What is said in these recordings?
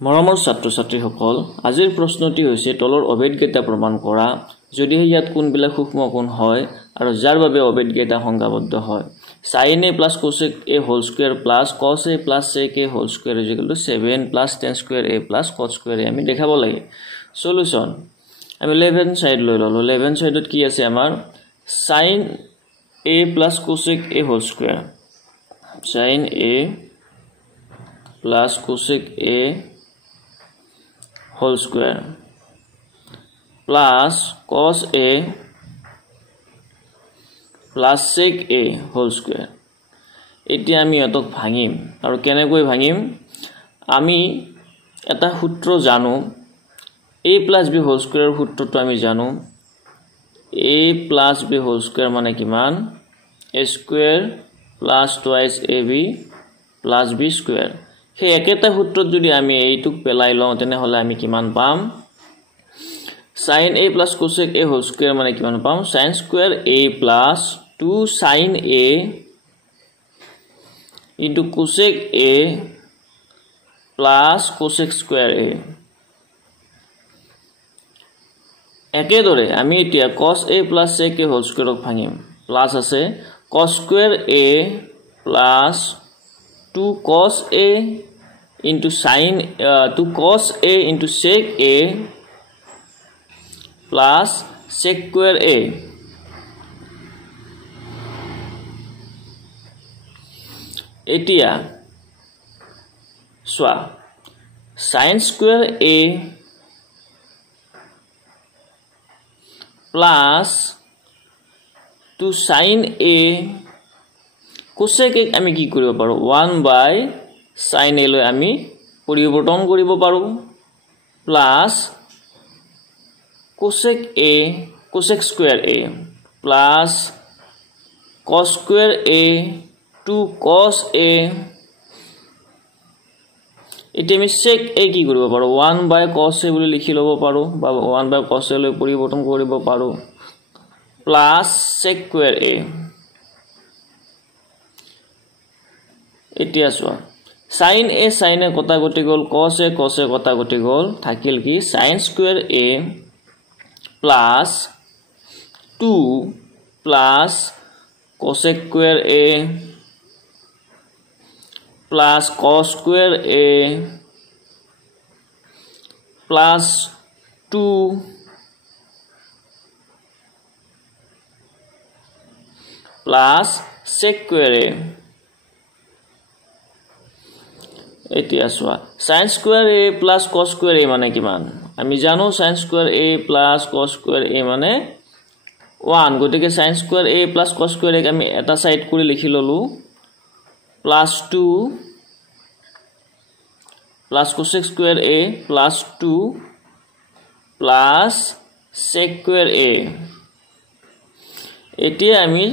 মৰমৰ ছাত্ৰ-ছাত্ৰীসকল আজিৰ প্ৰশ্নটি হৈছে তলৰ অভেদকেইটা প্ৰমাণ কৰা যদিহে ইয়াত কোনবিলাক সূক্ষ্ম কোণ হয় আৰু যাৰ বাবে অভেদকেইটা সংজ্ঞাবদ্ধ হয় sin a plus cosec a whole square plus cos a plus sec a whole square is equal to 7 plus tan square a plus cos square a আমি দেখাব লাগে সলিউশন আমি 11 সাইড লৈ ললো 11 সাইডত কি আছে আমাৰ sin a plus cosec a whole square sin a plus cosec a whole square plus cos a plus sec a whole square এতিয়া আমি এতক ভাঙিম আৰু কেনেকৈ ভাঙিম আমি এটা সূত্র জানো a plus b whole square সূত্রটো আমি জানো a plus b whole square মানে কিমান a square plus twice ab plus b square সেই একেটা সূত্ৰত যদি আমি এইটুক পেলাই লওঁ তেনে হলে আমি কিমান পাম sin a plus cosec a whole square মানে কিমান পাম sin square a plus 2 sin a into cosec a plus cosec square a একেদৰে আমি এতিয়া cos a plus sec a whole square ভাঙিম প্লাস আছে cos square a plus 2 cos a into sin 2 cos a into sec a plus sec square a এতিয়া সোয়া sin square a plus 2 sin a cosec a আমি কি কৰিব পাৰো 1 by sin a লৈ আমি পৰিবৰ্তন কৰিব পাৰো plus cosec a cosec square a plus cos square a 2 cos a এটা আমি sec a কি কৰিব পাৰো 1 by cos a বুলি লিখি লব পাৰো বা 1 by cos a লৈ পৰিবৰ্তন কৰিব পাৰো plus sec square a এতিয়া চোৱা sin a sin a কটা গটি গল cos a কটা গটি গল থাকিল কি sin square a plus 2 plus cosec square a plus cos square a plus 2 plus sec square a এতিয়া সোয়া sin square a plus cos square a মানে কিমান আমি জানো sin square a plus cos square a মানে 1 গটিকে sin square a plus cos square a আমি এটা side কৰি লিখি ললো plus 2 plus cosec square a plus 2 plus sec square a এতিয়া আমি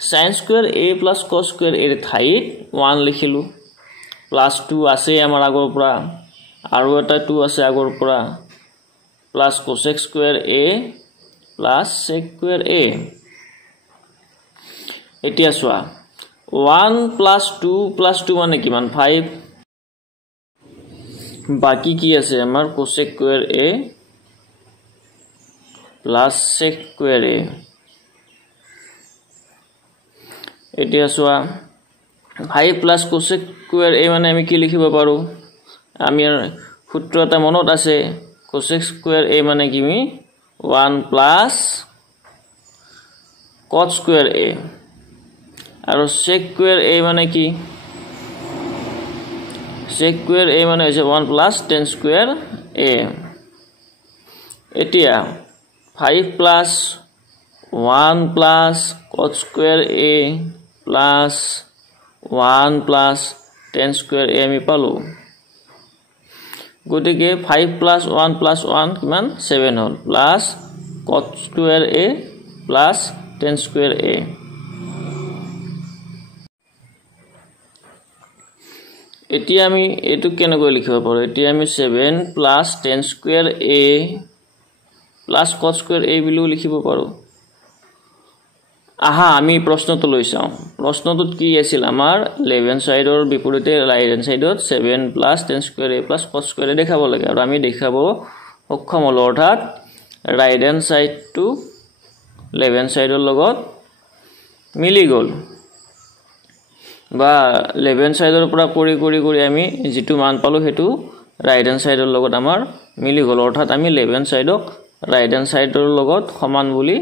sin square a plus cos square a এর ঠাইত 1 লিখিলো plus 2 আছে আমাৰ আগৰ পৰা আৰু এটা 2 আছে আগৰ পৰা plus cosec square a plus sec square a এতিয়া সোয়া 1 plus 2 মানে কিমান 5 বাকি কি আছে আমাৰ cosec square a plus sec square a এতিয়া সোয়া 5 plus cosec square a মানে আমি কি লিখিব পাৰো আমি সূত্র এটা মনত আছে cosec square a মানে কি 1 plus cos square a আৰু sec square a মানে কি sec square a মানে হৈছে 1 plus tan square a এতিয়া 5 plus 1 plus cos square a plus 1 plus tan square a আমি পালো গটিকে 5 plus 1 plus 1 কিমান 7 হল plus cos square a plus tan square a এতিয়া আমি এটু কেনেকৈ লিখিব পাৰো এতিয়া আমি 7 plus tan square a plus cos square a Bilu লিখিব পাৰো আহা আমি প্ৰশ্নটো লৈ চাওঁ প্ৰশ্নটোত কি আছিল আমাৰ লেফট হ্যান্ড সাইডৰ বিপৰীতে ৰাইট হ্যান্ড সাইডত 7 + tan square a + cos square দেখাব লাগে আৰু আমি দেখাব সক্ষম হলো অৰ্থাৎ ৰাইট হ্যান্ড সাইডটো লেফট হ্যান্ড সাইডৰ লগত মিলি গল বা লেফট হ্যান্ড সাইডৰ পৰা কৰি আমি যেটো মান পালো হেতু ৰাইট হ্যান্ড সাইডৰ লগত আমাৰ মিলি গল অৰ্থাৎ আমি লেফট হ্যান্ড সাইডক ৰাইট হ্যান্ড সাইডৰ লগত সমান বুলি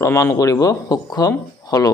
প্ৰমাণ কৰিব সক্ষম হলো